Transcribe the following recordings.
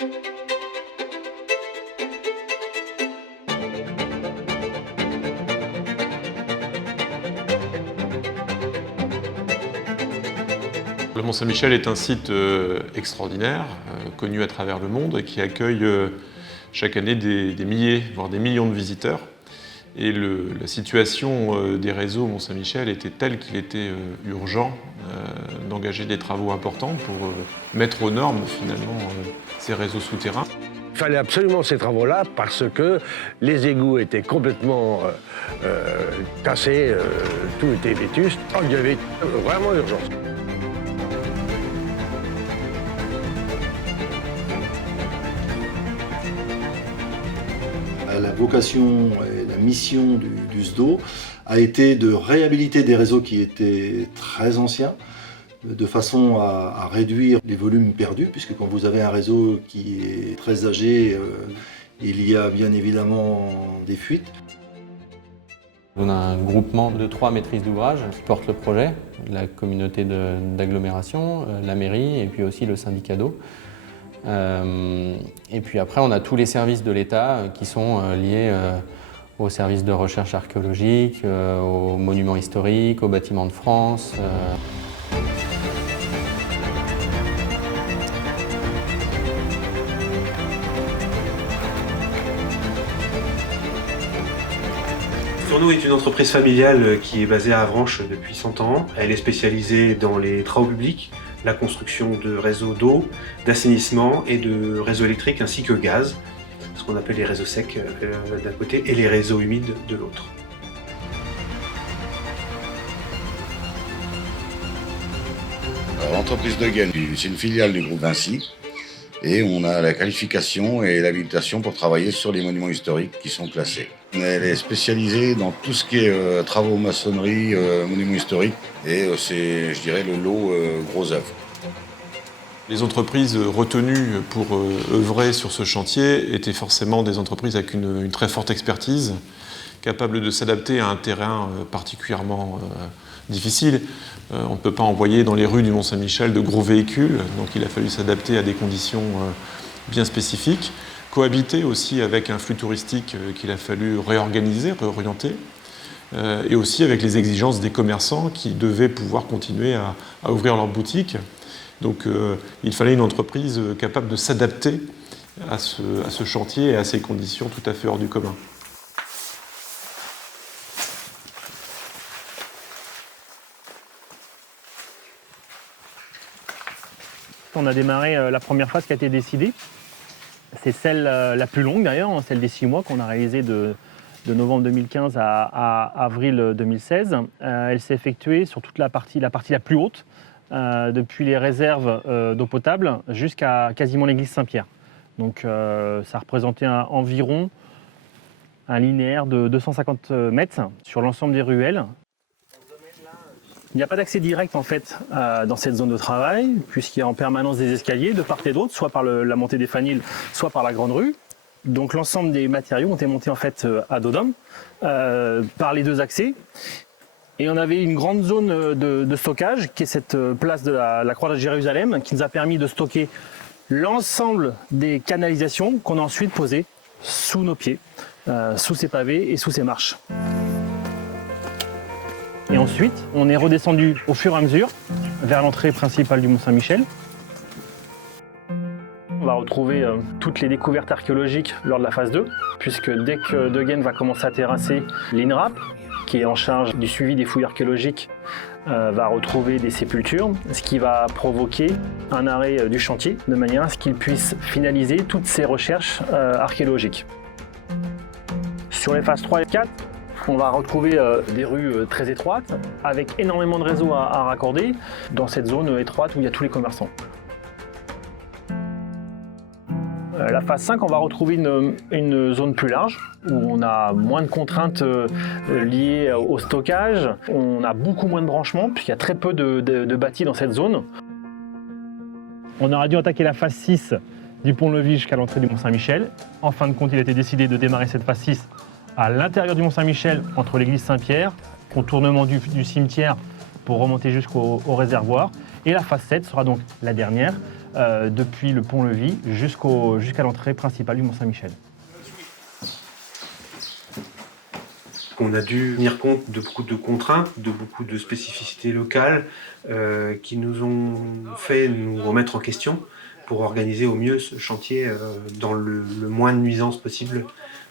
Le Mont-Saint-Michel est un site extraordinaire, connu à travers le monde, et qui accueille chaque année des milliers, voire des millions de visiteurs. Et la situation des réseaux au Mont-Saint-Michel était telle qu'il était urgent d'engager des travaux importants pour mettre aux normes finalement ces réseaux souterrains. Il fallait absolument ces travaux-là parce que les égouts étaient complètement cassés, tout était vétuste. Il y avait vraiment urgence. La vocation et la mission du SDO a été de réhabiliter des réseaux qui étaient très anciens, de façon à réduire les volumes perdus, puisque quand vous avez un réseau qui est très âgé, il y a bien évidemment des fuites. On a un groupement de 3 maîtrises d'ouvrage qui portent le projet, la communauté d'agglomération, la mairie et puis aussi le syndicat d'eau. Et puis après, on a tous les services de l'État qui sont liés aux services de recherche archéologique, aux monuments historiques, aux bâtiments de France. Tourneau est une entreprise familiale qui est basée à Avranches depuis 100 ans. Elle est spécialisée dans les travaux publics, la construction de réseaux d'eau, d'assainissement et de réseaux électriques ainsi que gaz, ce qu'on appelle les réseaux secs d'un côté et les réseaux humides de l'autre. L'entreprise de Gaine, c'est une filiale du groupe Vinci et on a la qualification et l'habilitation pour travailler sur les monuments historiques qui sont classés. Elle est spécialisée dans tout ce qui est travaux maçonnerie, monuments historiques et c'est, je dirais, le lot gros œuvres. Les entreprises retenues pour œuvrer sur ce chantier étaient forcément des entreprises avec une très forte expertise, capables de s'adapter à un terrain particulièrement difficile. On ne peut pas envoyer dans les rues du Mont-Saint-Michel de gros véhicules, donc il a fallu s'adapter à des conditions bien spécifiques. Cohabiter aussi avec un flux touristique qu'il a fallu réorganiser, réorienter, et aussi avec les exigences des commerçants qui devaient pouvoir continuer à ouvrir leurs boutiques. Donc il fallait une entreprise capable de s'adapter à ce chantier et à ces conditions tout à fait hors du commun. On a démarré la première phase qui a été décidée. C'est celle la plus longue d'ailleurs, celle des 6 mois qu'on a réalisée de novembre 2015 à avril 2016. Elle s'est effectuée sur toute la partie la plus haute, depuis les réserves d'eau potable jusqu'à quasiment l'église Saint-Pierre. Donc ça représentait environ un linéaire de 250 mètres sur l'ensemble des ruelles. Il n'y a pas d'accès direct en fait dans cette zone de travail, puisqu'il y a en permanence des escaliers de part et d'autre, soit par la montée des Faniles, soit par la grande rue. Donc l'ensemble des matériaux ont été montés en fait à dos d'homme par les 2 accès. Et on avait une grande zone de stockage, qui est cette place de la Croix de Jérusalem, qui nous a permis de stocker l'ensemble des canalisations qu'on a ensuite posées sous nos pieds, sous ces pavés et sous ces marches. Et ensuite, on est redescendu au fur et à mesure vers l'entrée principale du Mont-Saint-Michel. On va retrouver toutes les découvertes archéologiques lors de la phase 2, puisque dès que De Gaine va commencer à terrasser, l'INRAP, qui est en charge du suivi des fouilles archéologiques, va retrouver des sépultures, ce qui va provoquer un arrêt du chantier, de manière à ce qu'il puisse finaliser toutes ses recherches archéologiques. Sur les phases 3 et 4, on va retrouver des rues très étroites, avec énormément de réseaux à raccorder, dans cette zone étroite où il y a tous les commerçants. La phase 5, on va retrouver une zone plus large, où on a moins de contraintes liées au stockage, on a beaucoup moins de branchements, puisqu'il y a très peu de bâtis dans cette zone. On aurait dû attaquer la phase 6 du pont-levis jusqu'à l'entrée du Mont-Saint-Michel. En fin de compte, il a été décidé de démarrer cette phase 6 à l'intérieur du Mont-Saint-Michel, entre l'église Saint-Pierre, contournement du cimetière pour remonter jusqu'au réservoir. Et la phase 7 sera donc la dernière, depuis le pont-levis jusqu'à l'entrée principale du Mont-Saint-Michel. On a dû tenir compte de beaucoup de contraintes, de beaucoup de spécificités locales qui nous ont fait nous remettre en question pour organiser au mieux ce chantier dans le moins de nuisances possible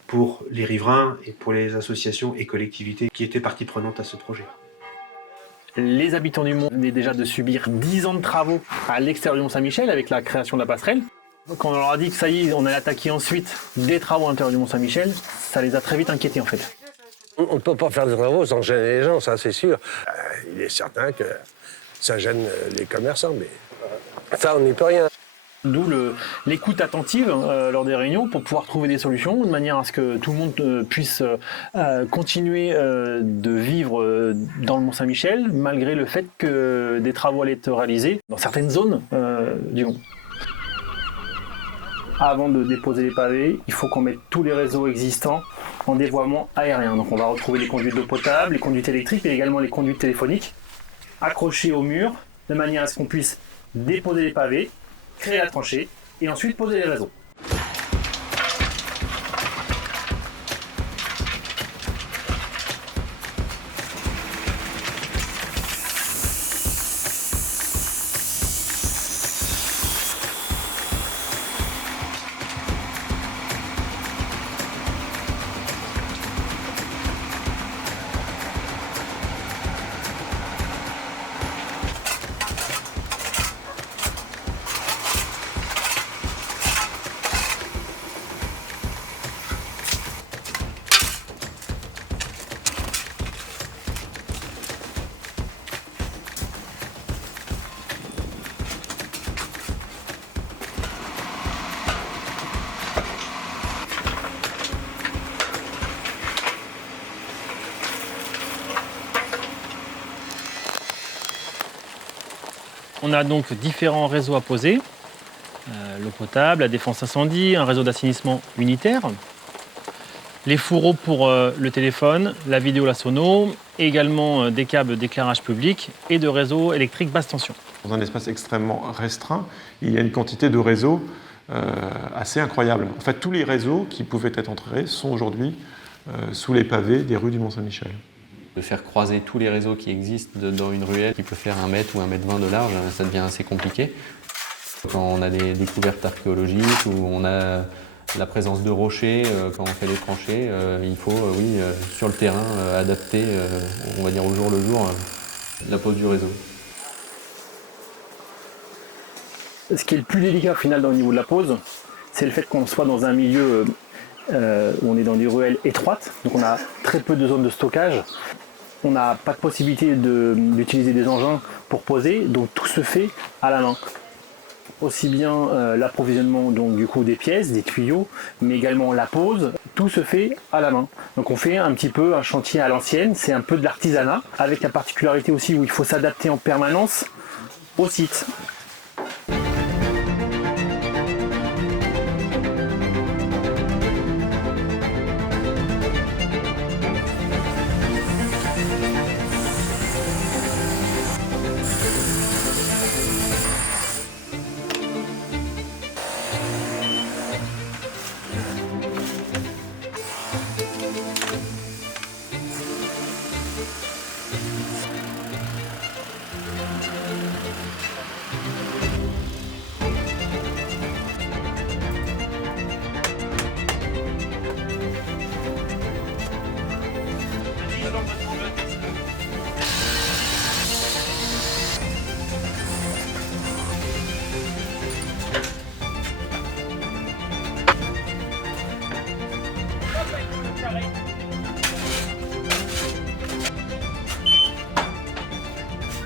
pour les riverains et pour les associations et collectivités qui étaient partie prenante à ce projet. Les habitants du Mont venaient déjà de subir 10 ans de travaux à l'extérieur du Mont-Saint-Michel avec la création de la passerelle. Quand on leur a dit que ça y est, on allait attaquer ensuite des travaux à l'intérieur du Mont-Saint-Michel, ça les a très vite inquiétés en fait. On ne peut pas faire des travaux sans gêner les gens, ça c'est sûr. Il est certain que ça gêne les commerçants, mais ça on n'y peut rien. D'où l'écoute attentive lors des réunions pour pouvoir trouver des solutions de manière à ce que tout le monde puisse continuer de vivre dans le Mont-Saint-Michel malgré le fait que des travaux allaient être réalisés dans certaines zones du Mont. Avant de déposer les pavés, il faut qu'on mette tous les réseaux existants en dévoiement aérien. Donc on va retrouver les conduites d'eau potable, les conduites électriques et également les conduites téléphoniques accrochées au mur de manière à ce qu'on puisse déposer les pavés, créer la tranchée et ensuite poser les réseaux. On a donc différents réseaux à poser, l'eau potable, la défense incendie, un réseau d'assainissement unitaire, les fourreaux pour le téléphone, la vidéo, la sono, et également des câbles d'éclairage public et de réseaux électriques basse tension. Dans un espace extrêmement restreint, il y a une quantité de réseaux assez incroyable. En fait, tous les réseaux qui pouvaient être enterrés sont aujourd'hui sous les pavés des rues du Mont-Saint-Michel. De faire croiser tous les réseaux qui existent dans une ruelle qui peut faire 1 mètre ou 1,20 m de large, ça devient assez compliqué. Quand on a des découvertes archéologiques ou on a la présence de rochers, quand on fait les tranchées, il faut, sur le terrain, adapter, on va dire au jour le jour, la pose du réseau. Ce qui est le plus délicat au final au niveau de la pose, c'est le fait qu'on soit dans un milieu où on est dans des ruelles étroites, donc on a très peu de zones de stockage. On n'a pas de possibilité d'utiliser des engins pour poser, donc tout se fait à la main. Aussi bien l'approvisionnement donc du coup des pièces, des tuyaux, mais également la pose, tout se fait à la main. Donc on fait un petit peu un chantier à l'ancienne, c'est un peu de l'artisanat, avec la particularité aussi où il faut s'adapter en permanence au site.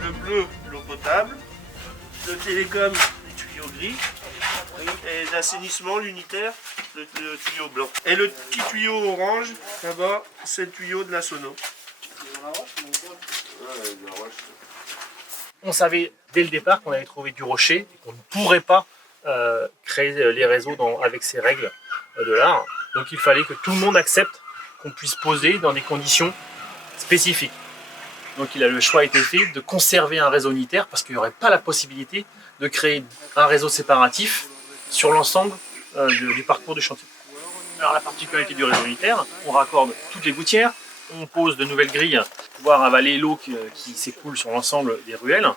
Le bleu, l'eau potable, le télécom, les tuyaux gris, et l'assainissement, l'unitaire, le tuyau blanc. Et le petit tuyau orange, là-bas, c'est le tuyau de la sono. On savait dès le départ qu'on allait trouver du rocher et qu'on ne pourrait pas créer les réseaux avec ces règles de l'art. Donc il fallait que tout le monde accepte qu'on puisse poser dans des conditions spécifiques. Donc le choix a été fait de conserver un réseau unitaire parce qu'il n'y aurait pas la possibilité de créer un réseau séparatif sur l'ensemble du parcours du chantier. Alors la particularité du réseau unitaire, on raccorde toutes les gouttières, on pose de nouvelles grilles pour pouvoir avaler l'eau qui s'écoule sur l'ensemble des ruelles.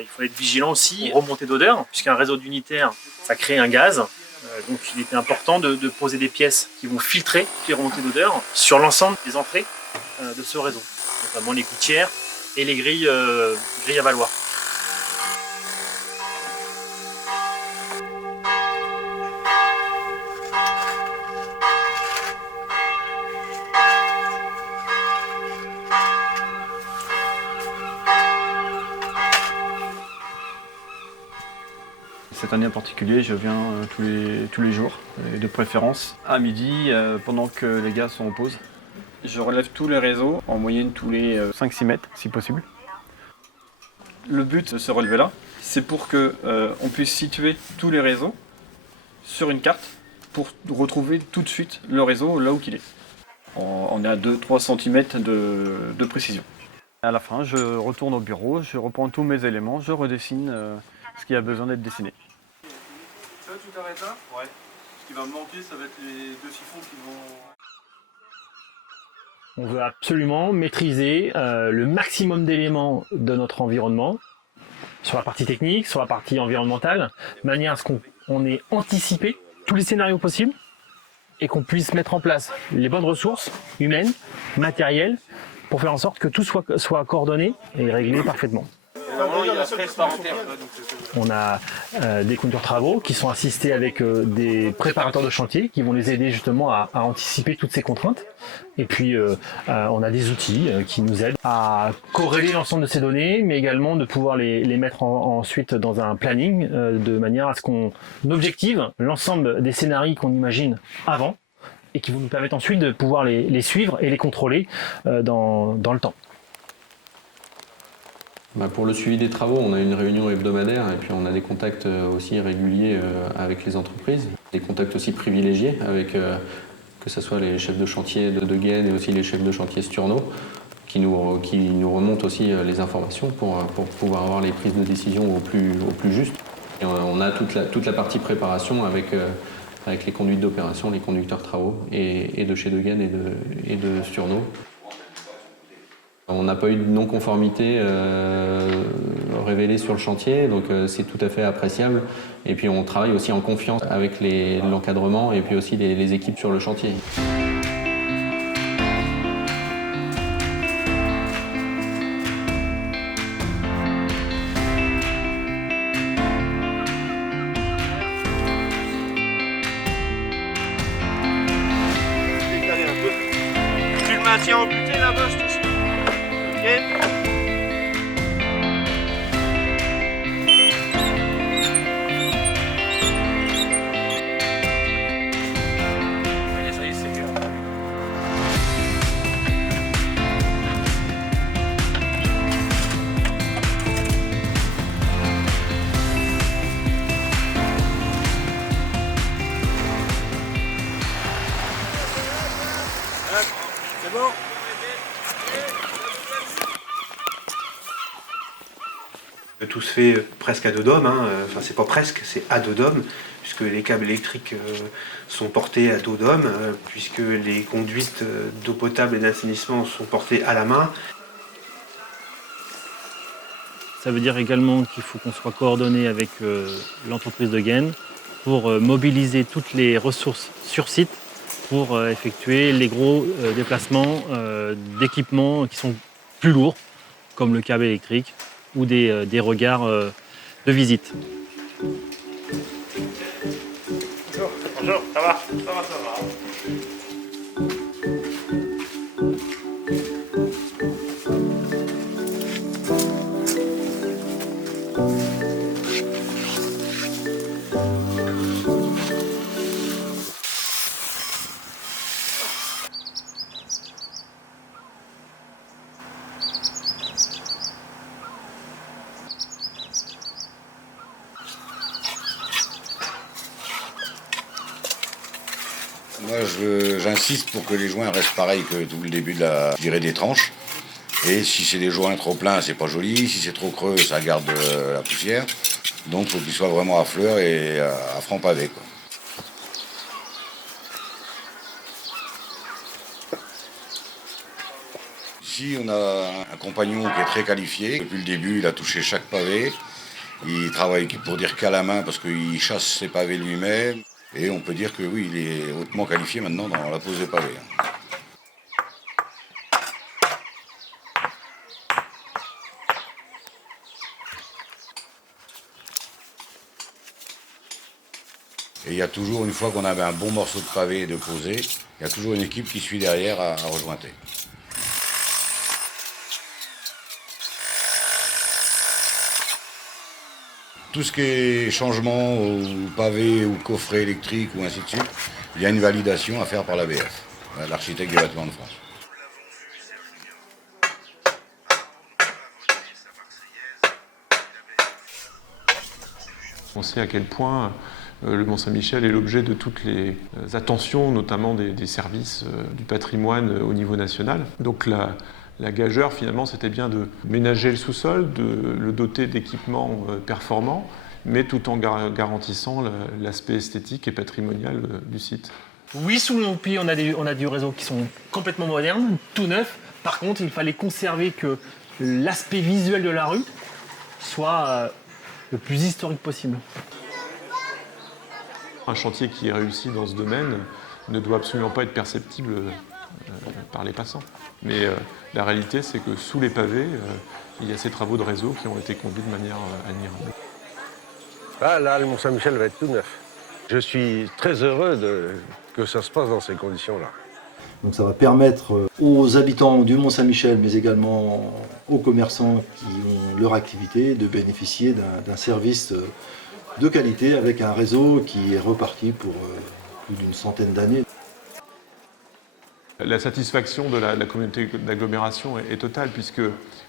Il faut être vigilant aussi aux remontées d'odeur, puisqu'un réseau d'unitaire, ça crée un gaz. Donc il était important de poser des pièces qui vont filtrer toutes les remontées d'odeur sur l'ensemble des entrées de ce réseau, notamment les gouttières et les grilles à valoir. Cette année en particulier, je viens tous les jours, et de préférence à midi, pendant que les gars sont en pause. Je relève tous les réseaux, en moyenne tous les 5-6 mètres, si possible. Le but de ce relevé-là, c'est pour qu'on puisse situer tous les réseaux sur une carte pour retrouver tout de suite le réseau là où il est. On est à 2-3 cm de précision. À la fin, je retourne au bureau, je reprends tous mes éléments, je redessine ce qui a besoin d'être dessiné. Ça, tu t'arrêtes là? Ouais. Ce qui va me manquer, ça va être les 2 siphons qui vont... On veut absolument maîtriser le maximum d'éléments de notre environnement, sur la partie technique, sur la partie environnementale, de manière à ce qu'on ait anticipé tous les scénarios possibles et qu'on puisse mettre en place les bonnes ressources humaines, matérielles, pour faire en sorte que tout soit coordonné et réglé parfaitement. On a des conducteurs travaux qui sont assistés avec des préparateurs de chantier qui vont les aider justement à anticiper toutes ces contraintes. Et puis on a des outils qui nous aident à corréler l'ensemble de ces données, mais également de pouvoir les mettre ensuite dans un planning de manière à ce qu'on objective l'ensemble des scénarios qu'on imagine avant et qui vont nous permettre ensuite de pouvoir les suivre et les contrôler dans le temps. Pour le suivi des travaux, on a une réunion hebdomadaire et puis on a des contacts aussi réguliers avec les entreprises, des contacts aussi privilégiés avec que ce soit les chefs de chantier de Gaine et aussi les chefs de chantier Sturno qui nous remontent aussi les informations pour pouvoir avoir les prises de décision au plus juste. Et on a toute la partie préparation avec les conduites d'opération, les conducteurs travaux et de chez De Gaine et de Sturno. On n'a pas eu de non-conformité révélée sur le chantier, donc c'est tout à fait appréciable. Et puis on travaille aussi en confiance avec l'encadrement et puis aussi les équipes sur le chantier. Décaler un peu. Tu le maintiens en buté là-bas, je te suis. Ok. Ça y est, c'est bien. C'est bon? Tout se fait presque à dos d'homme, hein. Enfin c'est pas presque, c'est à dos d'homme, puisque les câbles électriques sont portés à dos d'homme, puisque les conduites d'eau potable et d'assainissement sont portées à la main. Ça veut dire également qu'il faut qu'on soit coordonné avec l'entreprise de Gaine pour mobiliser toutes les ressources sur site pour effectuer les gros déplacements d'équipements qui sont plus lourds, comme le câble électrique ou des regards de visite. Bonjour, ça va? Ça va. Moi, j'insiste pour que les joints restent pareils que tout le début de la durée des tranches. Et si c'est des joints trop pleins, c'est pas joli. Si c'est trop creux, ça garde la poussière. Donc il faut qu'il soit vraiment à fleur et à franc pavé, quoi. Ici, on a un compagnon qui est très qualifié. Depuis le début, il a touché chaque pavé. Il travaille, pour dire qu'à la main, parce qu'il chasse ses pavés lui-même. Et on peut dire que oui, il est hautement qualifié maintenant dans la pose des pavés. Et il y a toujours, une fois qu'on avait un bon morceau de pavé de poser, il y a toujours une équipe qui suit derrière à rejointer. Tout ce qui est changement au pavé ou coffret électrique ou ainsi de suite, il y a une validation à faire par l'ABF, l'architecte des bâtiments de France. On sait à quel point le Mont-Saint-Michel est l'objet de toutes les attentions, notamment des services du patrimoine au niveau national. Donc la gageure, finalement, c'était bien de ménager le sous-sol, de le doter d'équipements performants, mais tout en garantissant l'aspect esthétique et patrimonial du site. Oui, sous le Mont-Puy, on a du réseau qui sont complètement modernes, tout neuf. Par contre, il fallait conserver que l'aspect visuel de la rue soit le plus historique possible. Un chantier qui est réussi dans ce domaine ne doit absolument pas être perceptible par les passants. Mais la réalité, c'est que sous les pavés, il y a ces travaux de réseau qui ont été conduits de manière admirable. Là, le Mont-Saint-Michel va être tout neuf. Je suis très heureux que ça se passe dans ces conditions-là. Donc ça va permettre aux habitants du Mont-Saint-Michel, mais également aux commerçants qui ont leur activité, de bénéficier d'un service de qualité avec un réseau qui est reparti pour plus d'une centaine d'années. La satisfaction de la communauté d'agglomération est totale puisque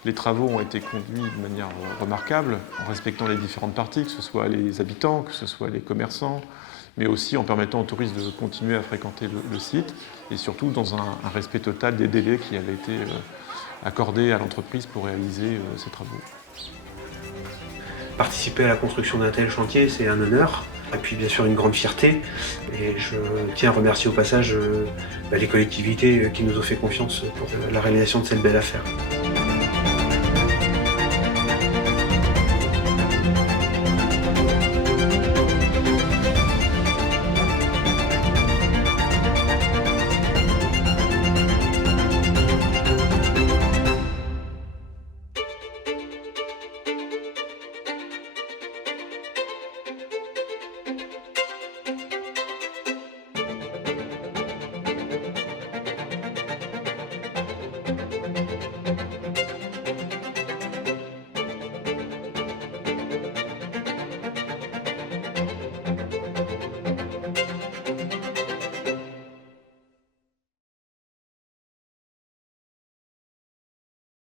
les travaux ont été conduits de manière remarquable en respectant les différentes parties, que ce soit les habitants, que ce soit les commerçants, mais aussi en permettant aux touristes de continuer à fréquenter le site et surtout dans un respect total des délais qui avaient été accordés à l'entreprise pour réaliser ces travaux. Participer à la construction d'un tel chantier, c'est un honneur, et puis bien sûr une grande fierté. Et je tiens à remercier au passage les collectivités qui nous ont fait confiance pour la réalisation de cette belle affaire.